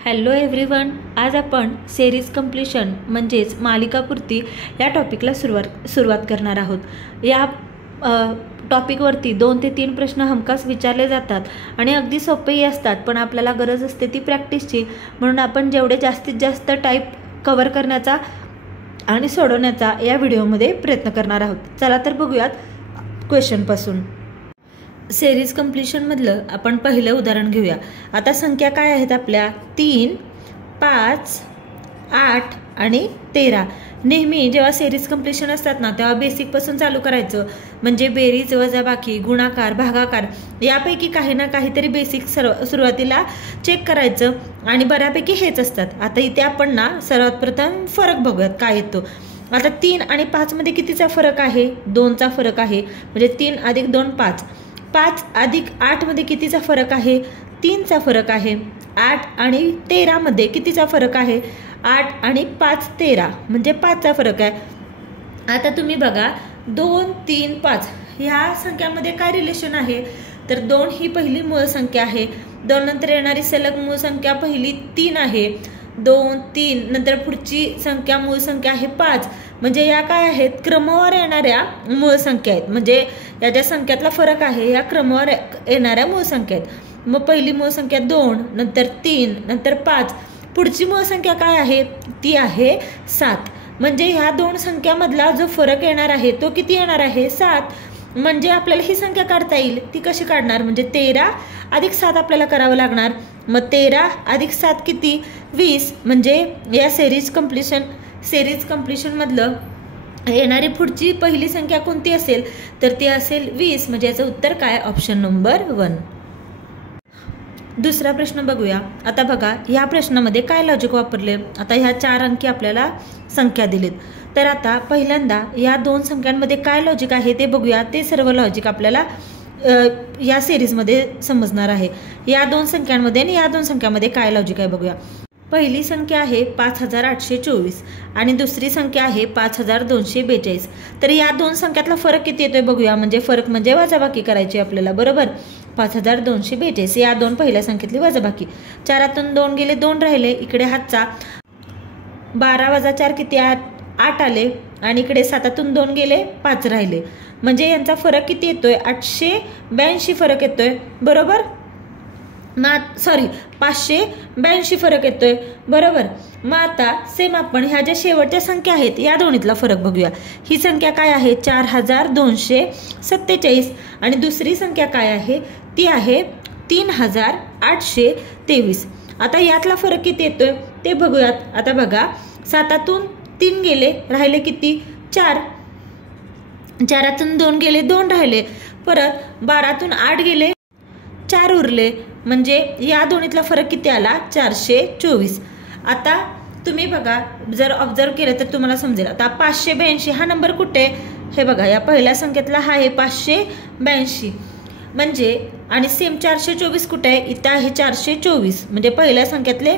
Hello everyone, आज आपण series completion म्हणजेच मालिकापूर्ती या टॉपिकला सुरुवात करणार आहोत। या टॉपिकवरती 2 ते 3 प्रश्न हमखास विचारले जातात आणि अगदी सोपेही असतात, पण आपल्याला गरज असते ती प्रॅक्टिसची। म्हणून आपण जेवढे जास्तीत जास्त टाईप कव्हर करण्याचा आणि सोडवण्याचा या व्हिडिओमध्ये प्रयत्न करणार आहोत। चला तर बघूयात क्वेश्चनपासून। सेरीज कंप्लीशनमधलं आपण पहिलं उदाहरण घेऊया। आता संख्या काय आहेत आपल्या? 3, 5, 8 आणि 13। नेहमी जेव्हा सेरीज कंप्लीशन असतात ना, तेव्हा बेसिकपासून चालू करायचं। म्हणजे बेरीज, वजाबाकी, गुणाकार, भागाकार यापैकी काही ना काहीतरी बेसिक सुरुवातीला चेक करायचं आणि बऱ्यापैकी हेच असतात। आता इथे आपण ना सर्वात प्रथम फरक बघूयात काय येतो। आता 3 आणि 5 मध्ये कितीचा फरक आहे? 2चा फरक आहे। म्हणजे 3 अधिक 2 5। 5 अधिक 8 मध्ये कितीचा फरक आहे? 3चा फरक आहे। 8 आणि 13 मध्ये कितीचा फरक आहे? 8 आणि 5 13 म्हणजे 5चा फरक आहे। आता तुम्ही बघा 2 3 5 ह्या संख्यांमध्ये काय रिलेशन आहे? तर 2 ही पहिली मूळ संख्या आहे। 2 नंतर येणारी सलग मूळ संख्या पहिली 3 आहे। 2 3 नंतर पुढची संख्या मूळ संख्या आहे 5। म्हणजे या काय आहेत? क्रमवार येणाऱ्या मूळ संख्या आहेत। म्हणजे या ज्या संख्यातला फरक आहे या क्रमवार येणाऱ्या मूळ संख्या आहेत। मग पहिली मूळ संख्या 2, नंतर 3, नंतर 5। पुढची मूळ संख्या काय आहे? ती आहे 7। म्हणजे ह्या 2 संख्यामधला जो फरक येणार आहे तो किती येणार आहे? 7। म्हणजे आपल्याला ही संख्या काढता येईल। ती कशी काढणार? म्हणजे 13 अधिक 7 आपल्याला करावं लागणार। मग 13 अधिक 7 किती? 20। म्हणजे या सेरीज कंप्लीशन मधलं येणारी पुढची पहिली संख्या कोणती असेल? तर ती असेल 20। म्हणजे याचं उत्तर काय? Option number 1। दुसरा प्रश्न बघूया। आता बघा ह्या प्रश्नामध्ये काय लॉजिक वापरले। आता ह्या 4 अंकी आपल्याला संख्या दिलेत, तर आता पहिल्यांदा या 2 संख्यांमध्ये काय लॉजिक आहे ते बघूया। ते सर्व लॉजिक आपल्याला या सिरीजमध्ये समजणार आहे। या 2 संख्यांमध्ये आणि या 2 संख्यांमध्ये काय लॉजिक आहे बघूया। पहिली संख्या आहे 5824 आणि दुसरी संख्या आहे 5242। तर या 2 संख्यातला फरक किती येतोय बघूया। म्हणजे फरक म्हणजे वजाबाकी करायची आपल्याला, बरोबर। 5242 या 2 पहिल्या संख्येतली वजाबाकी। 4तून 2 गेले, 2 राहिले। इकडे हातचा 12 वजा 4 किती? 8 आले आणि इकडे 7तून 2 गेले, 5 राहिले। म्हणजे यांचा फरक किती येतोय? 882 फरक येतोय, बरोबर। 582 फरक येतोय, बरोबर। मग आता सेम आपण ह्या ज्या शेवटच्या संख्या आहेत या दोन्हीतला फरक बघूया। ही संख्या काय आहे? 4247 आणि दुसरी संख्या काय आहे? ती आहे 3823। आता यातला फरक किती येतोय ते बघूयात। आता बघा 7तून 3 गेले, राहिले किती? 4। 4तून 2 गेले, 2 राहिले। परत 12तून 8 गेले, 4 उरले। म्हणजे या दोन्हीतला फरक किती आला? 424। आता तुम्ही बघा, जर ऑब्झर्व केलं तर तुम्हाला समजेल। आता 582 हा नंबर कुठे? हे बघा या पहिल्या संख्येतला हा आहे 582। म्हणजे आणि सेम 424 कुठे आहे? इथं आहे 424। म्हणजे पहिल्या संख्येतले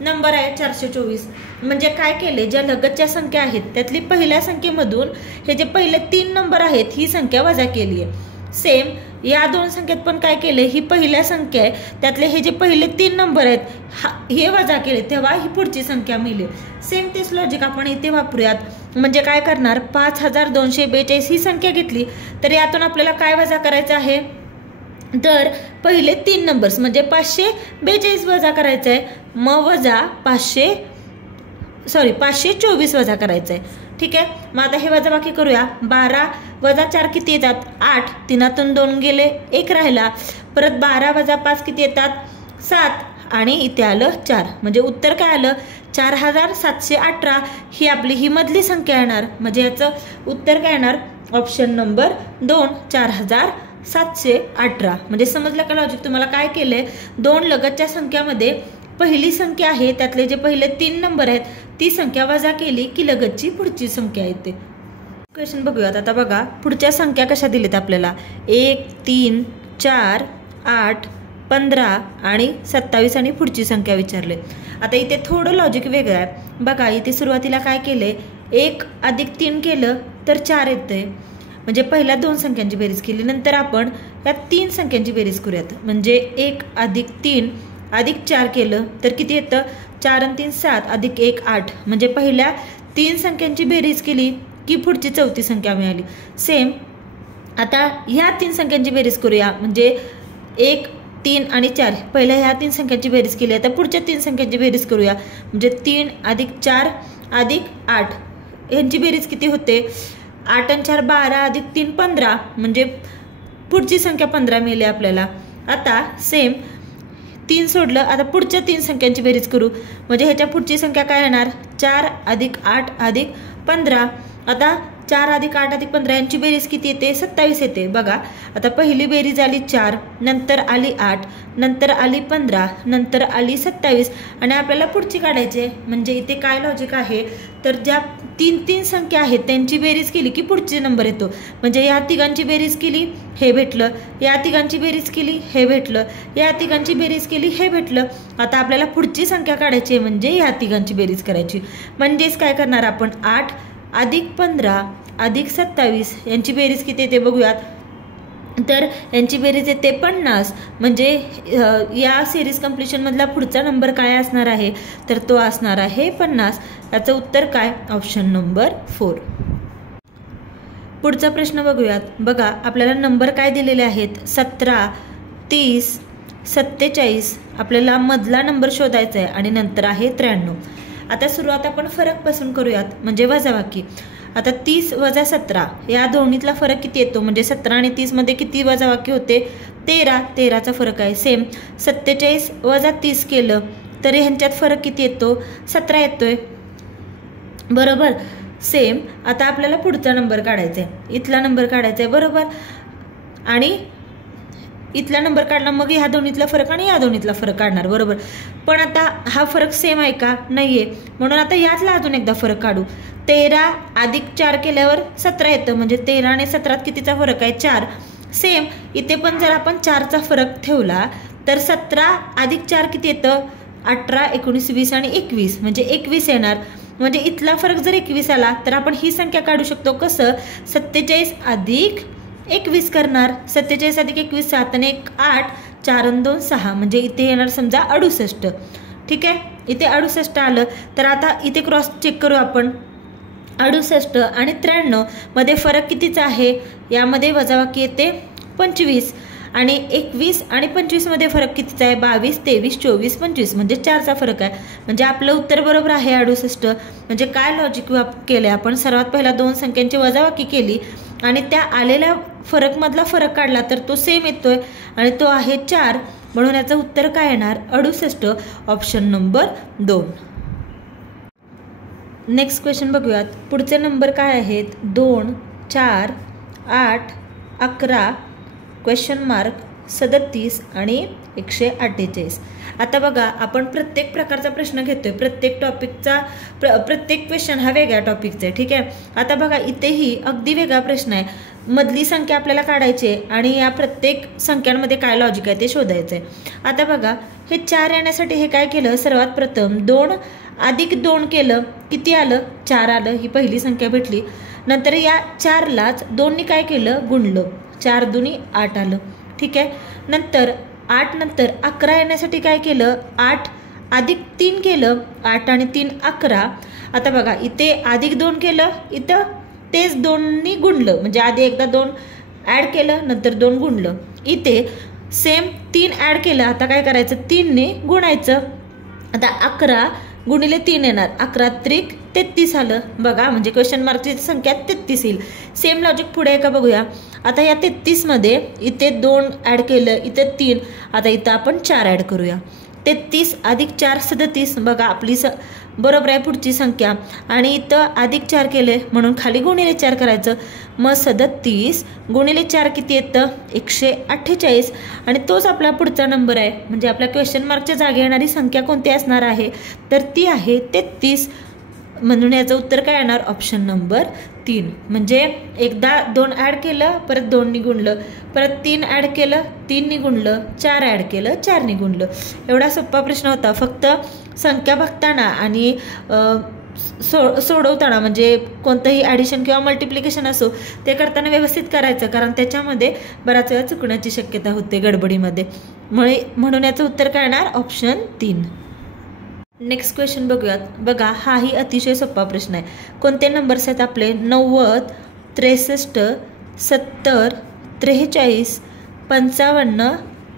नंबर आहे 424। म्हणजे काय केले? ज्या लगतच्या संख्या आहेत त्यातली पहिल्या संख्येमधून हे जे पहिले 3 नंबर आहेत ही संख्या वजा केली आहे। सेम या 2 संख्येत पण काय केले? ही पहिल्या संख्या आहे त्यातले हे जे पहिले 3 नंबर आहेत हे वजा केले, तेव्हा ही पुढची संख्या मिळेल। सेम तेच लॉजिक आपण इथे वापरूयात। म्हणजे काय करणार? 5242 ही संख्या घेतली तर यातून आपल्याला काय वजा करायचं आहे? तर पहिले 3 नंबर्स म्हणजे 542 वजा करायचं आहे। मग वजा 524 वजा करायचं आहे, ठीक आहे। मग आता हे वजाबाकी करूया। 12 वजा 4 किती येतात? 8। 3तून 2 गेले, 1 राहिला। परत 12 वजा 5 किती येतात? 7 आणि इथे आलं 4। म्हणजे उत्तर काय आलं? 4718 ही आपली ही मधली संख्या येणार। म्हणजे याचं उत्तर काय येणार? Option number 2 4718। म्हणजे समजलं का लॉजिक? तुम्हाला काय केलंय? 2 लगतच्या संख्यामध्ये पहिली संख्या आहे त्यातले जे पहिले 3 नंबर आहेत ती संख्या वजा केली की लगतची पुढची संख्या येते। क्वेश्चन बघूयात। आता बघा पुढच्या संख्या कशा दिलेत आपल्याला? 1 3 4 8 15 आणि 27 आणि पुढची संख्या विचारले। आता इथे थोडं लॉजिक वेगळं आहे बघा। इथे सुरुवातीला काय केले? 1 अधिक 3 केलं तर 4 येतंय। म्हणजे पहिल्या 2 संख्यांची बेरीज केली, नंतर आपण या 3 संख्यांची बेरीज करूयात। म्हणजे 1 अधिक 3 अधिक 4 केलं तर किती येतं? 4 आणि 3 7 अधिक 1 8 म्हणजे पहिल्या 3 संख्यांची बेरीज केली की पुढची चौथी संख्या मिळाली. सेम आता ह्या 3 संख्यांची बेरीज करूया. म्हणजे 1 3 आणि 4 पहिल्या ह्या 3 संख्यांची बेरीज केली. आता पुढच्या 3 संख्यांची बेरीज करूया. म्हणजे 3 अधिक 4 अधिक 8 ह्यांची बेरीज किती होते? 8 आणि 4 12 अधिक 3 15 म्हणजे पुढची संख्या 15 मिळाली आपल्याला. आता सेम 3 सोडलं, आता पुढच्या 3 संख्यांची बेरीज करू. म्हणजे ह्याच्या पुढची संख्या काय येणार? 4 अधिक 8 अधिक 15. आता 4 अधिक 8 अधिक 15 यांची बेरीज किती येते? 27 येते. बघा आता पहिली बेरीज आली 4, नंतर आली 8, नंतर आली 15, नंतर आली 27 आणि आपल्याला पुढची काढायची आहे. म्हणजे इथे काय लॉजिक आहे तर ज्या 3 संख्या आहेत त्यांची बेरीज केली की पुढचे नंबर येतो. म्हणजे या तिघांची बेरीज केली हे भेटलं, या तिघांची बेरीज केली हे भेटलं, या तिघांची बेरीज केली हे भेटलं. आता आपल्याला पुढची संख्या काढायची आहे म्हणजे या तिघांची बेरीज करायची. म्हणजेच काय करणार आपण? 8 अधिक 15 अधिक 27 यांची बेरीज किती येते बघूयात. तर यांची बेरीज येते 50. म्हणजे या सिरीज कंप्लीशनमधला पुढचा नंबर काय असणार आहे तर तो असणार आहे 50. याचं उत्तर काय? Option number 4. पुढचा प्रश्न बघूयात. बघा आपल्याला नंबर काय दिलेले आहेत? 17 30 47. आपल्याला मधला नंबर शोधायचा आहे आणि नंतर आहे 93. आता सुरुवात आपण फरकपासून करूयात म्हणजे वजाबाकी. आता 30 वजा 17 या दोन्हीतला फरक किती येतो? म्हणजे 17 आणि 30 मध्ये किती वजाबाकी होते? 13. 13चा फरक आहे. सेम 47 वजा 30 केलं तर ह्यांच्यात फरक किती येतो? 17 येतोय. बरोबर. सेम आता आपल्याला पुढचा नंबर काढायचा आहे, इथला नंबर काढायचा आहे. बरोबर. आणि इथला नंबर काढला मग ह्या दोन्हीतला फरक आणि या दोन्हीतला फरक काढणार. बरोबर. पण आता हा फरक सेम आहे का? नाहीये. म्हणून आता यातला अजून एकदा फरक काढू. 13 अधिक 4 केल्यावर 17 येतं. म्हणजे 13 आणि 17 कितीचा फरक आहे? 4. सेम इथे पण जर आपण 4चा फरक ठेवला तर 17 अधिक 4 किती येतं? 18 19 20 आणि 21 म्हणजे 21 येणार. म्हणजे इथला फरक जर 21 आला तर आपण ही संख्या काढू शकतो. कसं? 47 अधिक 21 करणार. 47 अधिक 21 7 आणि 1 8 4 आणि 2 6 म्हणजे इथे येणार समजा 68. ठीक आहे. इथे 68 आलं तर आता इथे क्रॉस चेक करू आपण. 68 आणि 93 मध्ये फरक कितीचा आहे? यामध्ये वजाबाकी येते 25 आणि 21 आणि 25 मध्ये फरक कितीचा आहे? 22 23 24 25 म्हणजे 4चा फरक आहे. म्हणजे आपलं उत्तर बरोबर आहे 68. म्हणजे काय लॉजिक केलं आपण? सर्वात पहिला 2 संख्यांची वजाबाकी केली आणि त्या आलेल्या फरकमधला फरक काढला तर तो सेम येतोय आणि तो आहे 4. म्हणून याचं उत्तर काय येणार? 68. Option number 2. नेक्स्ट क्वेश्चन बघूयात. पुढचे नंबर काय आहेत? 2 4 8 11 क्वेश्चन मार्क 37 आणि 148. आता बघा आपण प्रत्येक प्रकारचा प्रश्न घेतोय. प्रत्येक टॉपिकचा प्रत्येक क्वेश्चन हा वेगळ्या टॉपिकचा आहे. ठीक आहे. आता बघा इथेही अगदी वेगळा प्रश्न आहे. मधली संख्या आपल्याला काढायची आहे आणि या प्रत्येक संख्यांमध्ये काय लॉजिक आहे ते शोधायचं आहे. आता बघा हे 4 येण्यासाठी हे काय केलं? सर्वात प्रथम 2 अधिक 2 केलं. किती आलं? 4 आलं. ही पहिली संख्या भेटली. नंतर या 4लाच 2नी काय केलं? गुणलं. 4 दुनी 8 आलं. ठीक आहे. नंतर 8 नंतर 11 येण्यासाठी काय केलं? 8 अधिक 3 केलं. 8 आणि 3 11. आता बघा इथे अधिक 2 केलं, इथं तेच 2नी गुणलं. म्हणजे आधी एकदा 2 ॲड केलं नंतर 2 गुणलं. इथे सेम 3 ॲड केलं. आता काय करायचं? 3ने गुणायचं. आता 11 गुणिले 3 येणार. 11 त्रिक 33 आलं. बघा म्हणजे क्वेश्चन मार्कची संख्या 33 येईल. सेम लॉजिक पुढे आहे का बघूया. आता या 33 मध्ये इथे 2 ॲड केलं, इथे 3. आता इथं आपण 4 ॲड करूया. 33 अधिक 4 37. बघा आपली बरोबर आहे पुढची संख्या. आणि इथं अधिक 4 केले म्हणून खाली गुणिले 4 करायचं. मग 37 गुणिले 4 किती येतं? 148. आणि तोच आपला पुढचा नंबर आहे. म्हणजे आपल्या क्वेश्चन मार्कच्या जागी येणारी संख्या कोणती असणार आहे तर ती आहे 33. म्हणून याचं उत्तर काय येणार? Option number 3. म्हणजे एकदा 2 ॲड केलं, परत 2नी गुणलं, परत 3 ॲड केलं, 3नी गुणलं, 4 ॲड केलं, 4नी गुणलं. एवढा सोपा प्रश्न होता. फक्त संख्या बघताना आणि सोडवताना म्हणजे कोणतंही ॲडिशन किंवा मल्टिप्लिकेशन असो ते करताना व्यवस्थित करायचं. कारण त्याच्यामध्ये बराच वेळा चुकण्याची शक्यता होते गडबडीमध्ये. म्हणून याचं उत्तर काय येणार ऑप्शन 3. नेक्स्ट क्वेश्चन बघूयात. बघा, हाही अतिशय सोपा प्रश्न आहे. कोणते नंबर्स आहेत आपले? 90, 63, 70, 43, 55,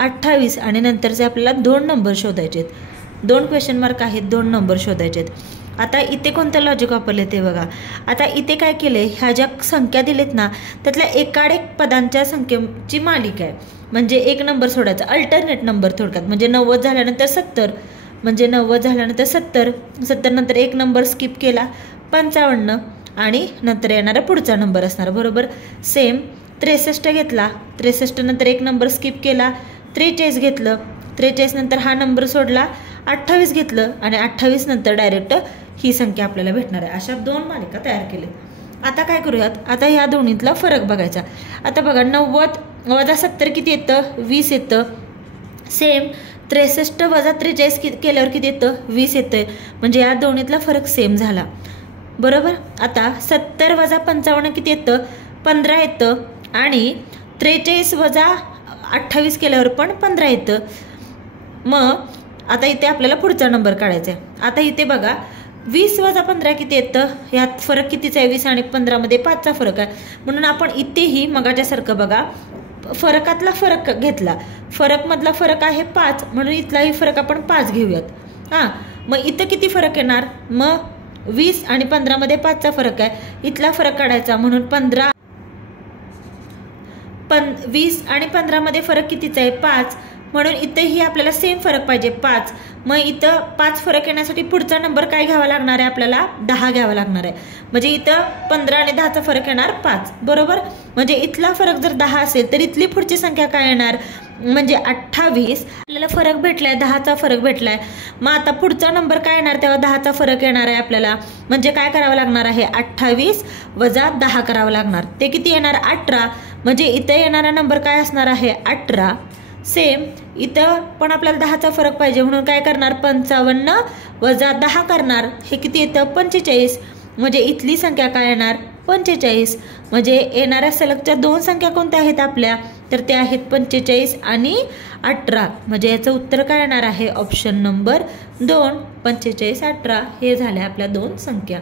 28 आणि नंतरचे आपल्याला 2 नंबर शोधायचे आहेत. 2 क्वेश्चन मार्क आहेत, 2 नंबर शोधायचे आहेत. आता इथे कोणतं लॉजिक वापरले ते बघा. आता इथे काय केले, ह्या ज्या संख्या दिलेत ना त्यातल्या एकाडेक पदांच्या संख्येची मालिका आहे. म्हणजे एक नंबर सोडायचा, अल्टरनेट नंबर थोडक्यात. म्हणजे 90 झाल्यानंतर 70, म्हणजे 90 झाल्यानंतर 70, 70 नंतर एक नंबर स्किप केला 55 आणि नंतर येणारा पुढचा नंबर असणार. बरोबर. सेम 63 घेतला, 63 नंतर एक नंबर स्किप केला 43 घेतलं, 43 नंतर हा नंबर सोडला 28 घेतलं आणि 28 नंतर डायरेक्ट ही संख्या आपल्याला भेटणार आहे. अशा 2 मालिका तयार केल्या. आता काय करूयात, आता ह्या दोन्हीतला फरक बघायचा. आता बघा, 90 वजा 70 किती येतं? 20 येतं. सेम 63 वजा 43 केल्यावर किती येतं? 20 येतं. म्हणजे या दोन्हीतला फरक सेम झाला. बरोबर. आता 70 वजा 55 किती येतं? 15 येतं. आणि 43 वजा 28 केल्यावर पण 15 येतं. मग आता इथे आपल्याला पुढचा नंबर काढायचा आहे. आता इथे बघा, 20 वजा 15 किती येतं? यात फरक कितीचा आहे? 20 आणि 15 मध्ये 5चा फरक आहे. म्हणून आपण इथेही मगाच्यासारखं बघा, फरकातला फरक घेतला, फरक मधला फरक आहे 5, म्हणून इथलाही फरक आपण 5 घेऊयात. मग इथं किती फरक येणार? मग 20 आणि 15 मध्ये 5चा फरक आहे, इथला फरक काढायचा. म्हणून 20 आणि 15 मध्ये फरक कितीचा आहे? 5. म्हणून इथेही आपल्याला सेम फरक पाहिजे 5. मग इथं 5 फरक येण्यासाठी पुढचा नंबर काय घ्यावा लागणार आहे? आपल्याला 10 घ्यावा लागणार आहे. म्हणजे इथं 15 आणि 10चा फरक येणार 5. बरोबर. म्हणजे इथला फरक जर 10 असेल तर इथली पुढची संख्या काय येणार? म्हणजे 28. आपल्याला फरक भेटलाय, 10चा फरक भेटलाय. मग आता पुढचा नंबर काय येणार? तेव्हा 10चा फरक येणार आहे आपल्याला. म्हणजे काय करावं लागणार आहे? 28 वजा 10 करावं लागणार. ते किती येणार? 18. म्हणजे इथे येणारा नंबर काय असणार आहे? 18. सेम इथं पण आपल्याला 10चा फरक पाहिजे, म्हणून काय करणार? 55 वजा 10 करणार. हे किती येतं? 45. म्हणजे इथली संख्या काय येणार? 45. म्हणजे येणाऱ्या सलगच्या 2 संख्या कोणत्या आहेत आपल्या? तर त्या आहेत 45 आणि 18. म्हणजे याचं उत्तर काय येणार आहे? Option number 2, 45, 18. हे झाल्या आपल्या 2 संख्या.